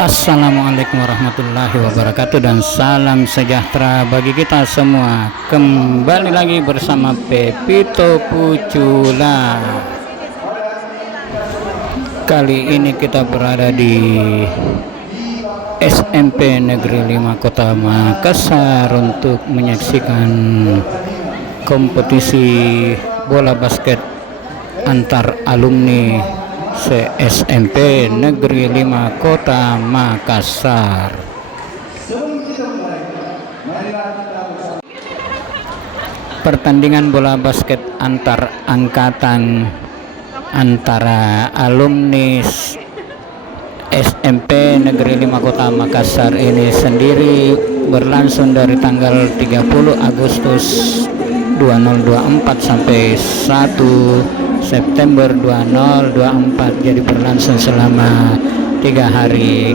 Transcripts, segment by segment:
Assalamualaikum warahmatullahi wabarakatuh dan salam sejahtera bagi kita semua. Kembali lagi bersama Pepito Pucula. Kali ini kita berada di SMP Negeri 5 Kota Makassar untuk menyaksikan kompetisi bola basket antar alumni SMP Negeri 5 Kota Makassar. Pertandingan bola basket antar angkatan antara alumni SMP Negeri 5 Kota Makassar ini sendiri berlangsung dari tanggal 30 Agustus 2024 sampai 1 September 2024. Jadi berlangsung selama 3 hari.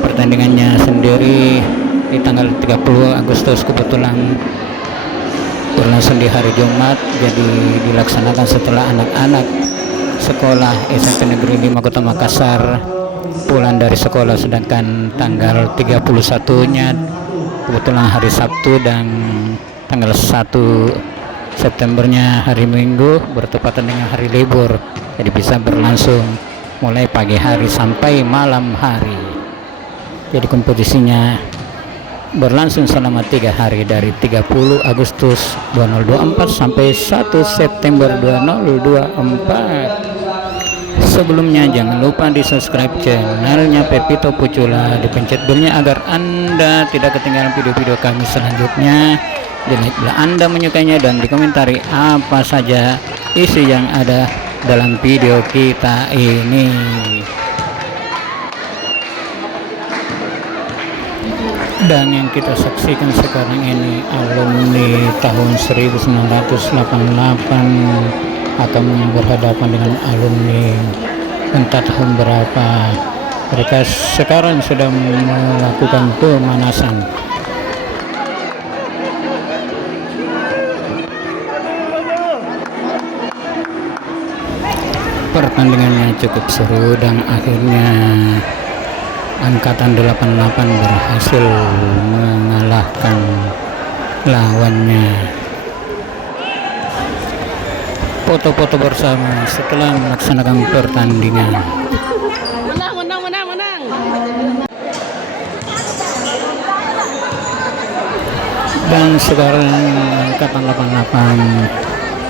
Pertandingannya sendiri di tanggal 30 Agustus kebetulan berlangsung di hari Jumat, jadi dilaksanakan setelah anak-anak sekolah SMP Negeri 5 Kota Makassar pulang dari sekolah, sedangkan tanggal 31-nya kebetulan hari Sabtu dan tanggal 1 Septembernya hari Minggu bertepatan dengan hari libur, jadi bisa berlangsung mulai pagi hari sampai malam hari. Jadi kompetisinya berlangsung selama 3 hari dari 30 Agustus 2024 sampai 1 September 2024. Sebelumnya jangan lupa di subscribe channelnya Pepito Pucula, dipencet belnya agar Anda tidak ketinggalan video-video kami selanjutnya. Dan bila Anda menyukainya dan dikomentari apa saja isi yang ada dalam video kita ini. Dan yang kita saksikan sekarang ini alumni tahun 1988 akan berhadapan dengan alumni entah tahun berapa. Mereka sekarang sedang melakukan pemanasan. Pertandingannya cukup seru dan akhirnya angkatan 88 berhasil mengalahkan lawannya. Foto-foto bersama setelah melaksanakan pertandingan. Menang. Dan sekarang angkatan 88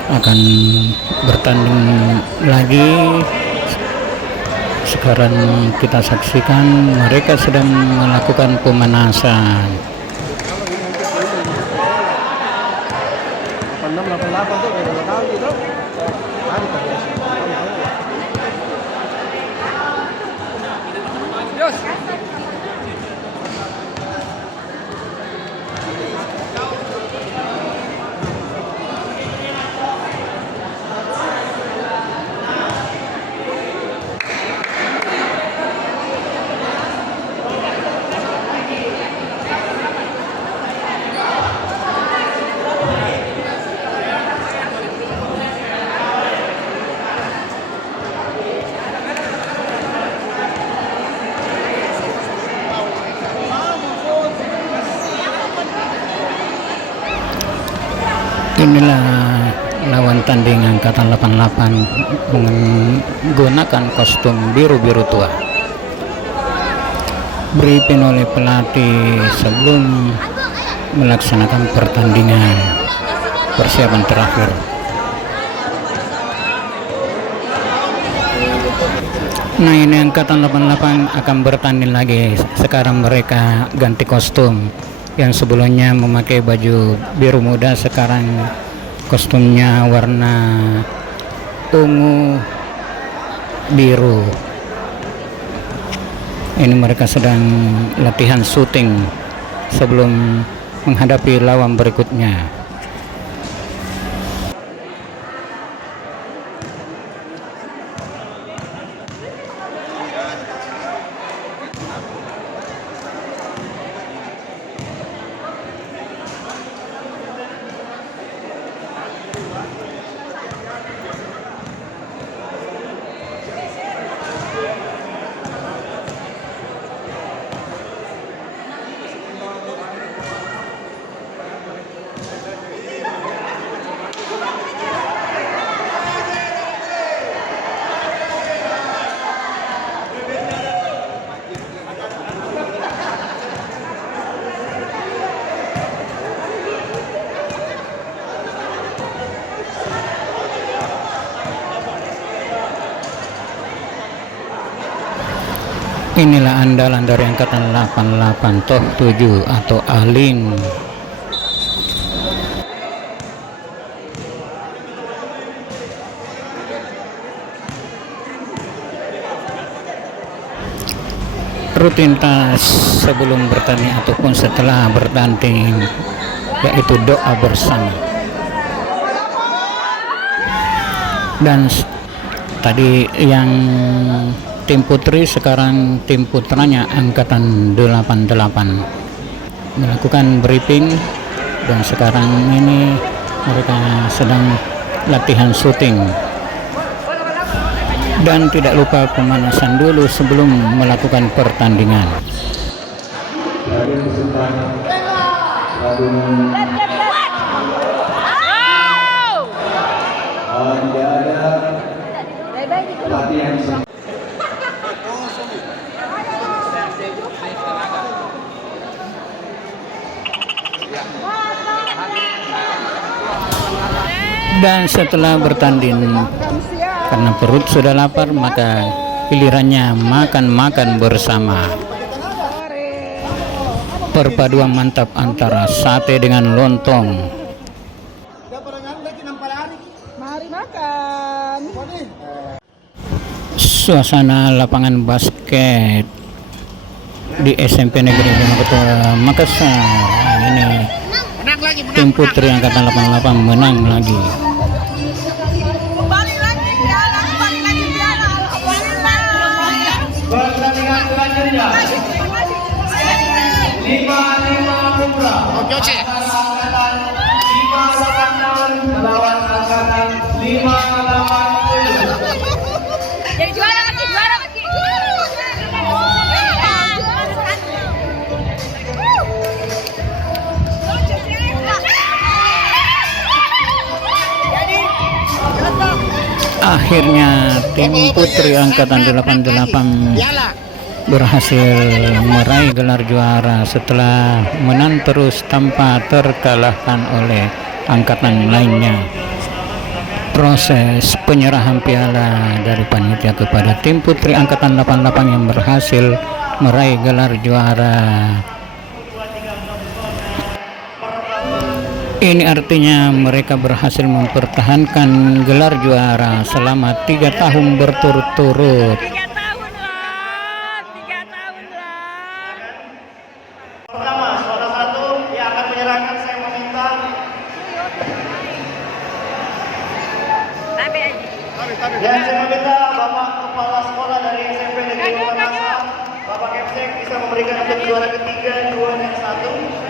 akan bertanding lagi. Sekarang kita saksikan mereka sedang melakukan pemanasan. Inilah lawan tanding angkatan 88 menggunakan kostum biru-biru tua. Briefing oleh pelatih sebelum melaksanakan pertandingan persiapan terakhir. Nah, ini angkatan 88 akan bertanding lagi. Sekarang mereka ganti kostum. Yang sebelumnya memakai baju biru muda, sekarang kostumnya warna ungu biru. Ini mereka sedang latihan syuting sebelum menghadapi lawan berikutnya. Inilah andalan dari angkatan 88 Toh 7 atau Alin. Rutinitas sebelum bertanding ataupun setelah bertanding yaitu doa bersama. Dan tadi yang tim putri, sekarang tim putranya angkatan 88 melakukan briefing, dan sekarang ini mereka sedang latihan syuting. Dan tidak lupa pemanasan dulu sebelum melakukan pertandingan. Dan setelah bertanding, karena perut sudah lapar, maka gilirannya makan-makan bersama. Perpaduan mantap antara sate dengan lontong. Suasana lapangan basket di SMP Negeri 5 Ketua Makassar. Ini tim putri angkatan 88 menang lagi. Pertandingan selanjutnya 5-5 putra angkatan 586 melawan angkatan 580. Jadi juara lagi, juara lagi. Akhirnya tim putri angkatan 88 berhasil meraih gelar juara setelah menang terus tanpa terkalahkan oleh angkatan lainnya. Proses penyerahan piala dari panitia kepada tim putri angkatan 88 yang berhasil meraih gelar juara. Ini artinya mereka berhasil mempertahankan gelar juara selama 3 tahun berturut-turut. 3 tahun lah, 3 tahun lah. Pertama, salah satu yang akan menyerahkan, saya meminta dan saya meminta Bapak Kepala Sekolah dari SMP Negeri Makassar, Bapak Kepsek, bisa memberikan untuk juara ketiga 2 dan 1.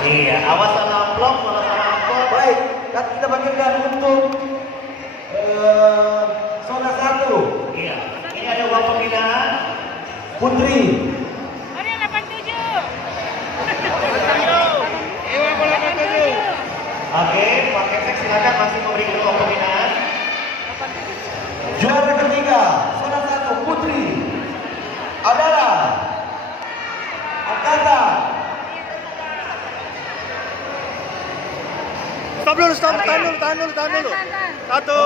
Iya, awas salah amplop, salah amplop. Baik, kita bagikan untuk zona 1. Iya, ini ada uang pembinaan Putri. Ada yang 87. Oke, Pak Kepsek silakan masih memberikan uang pembinaan. Juara ketiga, zona 1 Putri adalah angkatan. Tahan dulu. Satu.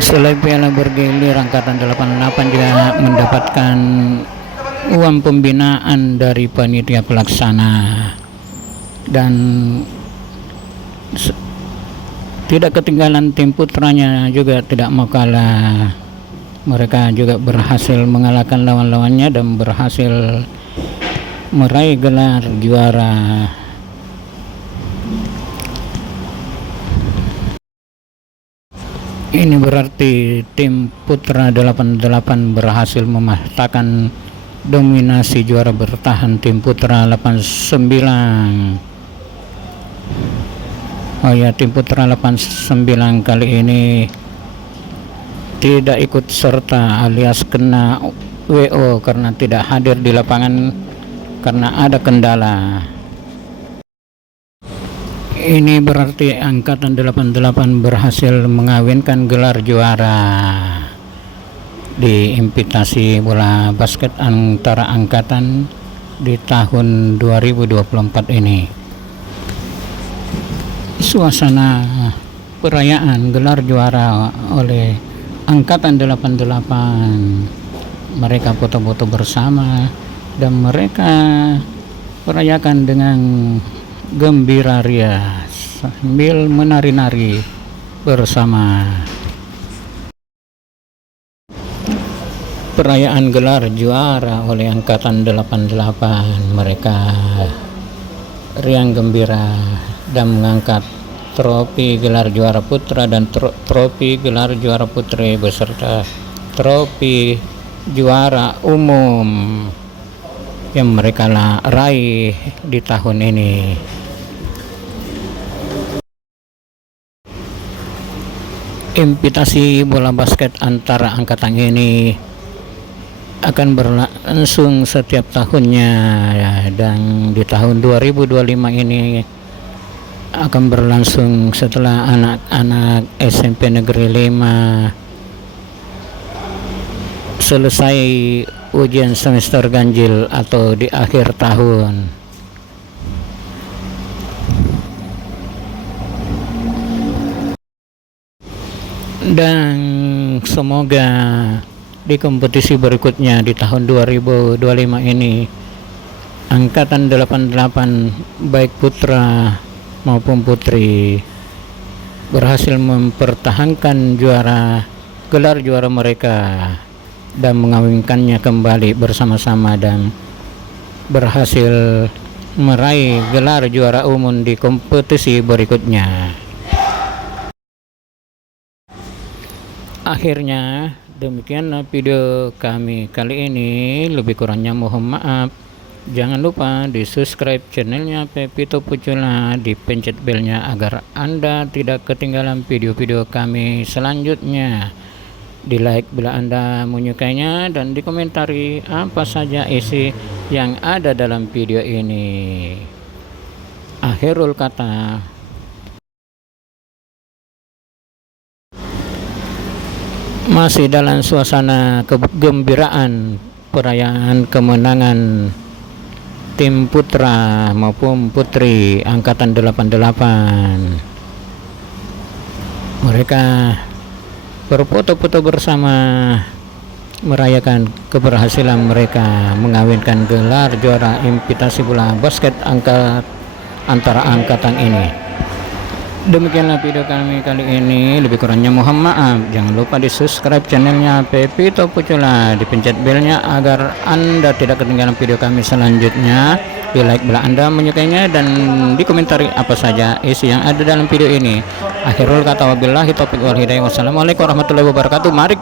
Selain piala bergilir, angkatan 88 juga mendapatkan uang pembinaan dari panitia pelaksana, dan tidak ketinggalan tim putranya juga tidak mau kalah. Mereka juga berhasil mengalahkan lawan-lawannya dan berhasil meraih gelar juara. Ini berarti tim putra 88 berhasil mematahkan dominasi juara bertahan tim putra 89. Oh ya, tim putra 89 kali ini tidak ikut serta alias kena WO karena tidak hadir di lapangan karena ada kendala. Ini berarti angkatan 88 berhasil mengawinkan gelar juara di invitasi bola basket antara angkatan di tahun 2024 ini. Suasana perayaan gelar juara oleh Angkatan 88, mereka foto-foto bersama dan mereka merayakan dengan gembira ria sambil menari-nari bersama. Perayaan gelar juara oleh Angkatan 88, mereka riang gembira dan mengangkat trofi gelar juara putra dan trofi gelar juara putri beserta trofi juara umum yang mereka raih di tahun ini. Invitasi bola basket antara angkatan ini akan berlangsung setiap tahunnya, dan di tahun 2025 ini akan berlangsung setelah anak-anak SMP Negeri 5 selesai ujian semester ganjil atau di akhir tahun. Dan semoga di kompetisi berikutnya di tahun 2025 ini Angkatan 88 baik putra maupun putri berhasil mempertahankan gelar juara mereka dan mengawinkannya kembali bersama-sama dan berhasil meraih gelar juara umum di kompetisi berikutnya. Akhirnya demikianlah video kami kali ini, lebih kurangnya mohon maaf. Jangan lupa di subscribe channelnya Pepito Pucula, dipencet belnya agar Anda tidak ketinggalan video-video kami selanjutnya. Di like bila Anda menyukainya dan dikomentari apa saja isi yang ada dalam video ini. Akhirul kata, masih dalam suasana kegembiraan perayaan kemenangan tim putra maupun putri Angkatan 88, mereka berfoto-foto bersama merayakan keberhasilan mereka mengawinkan gelar juara invitasi bola basket antara angkatan ini. Demikianlah video kami kali ini, lebih kurangnya mohon maaf. Jangan lupa di subscribe channelnya Pepito Pucula, dipencet belnya agar Anda tidak ketinggalan video kami selanjutnya. Di like bila Anda menyukainya dan dikomentari apa saja isi yang ada dalam video ini. Akhirul kata wabillahi taufiq wal hidayah. Wassalamualaikum warahmatullahi wabarakatuh. Mari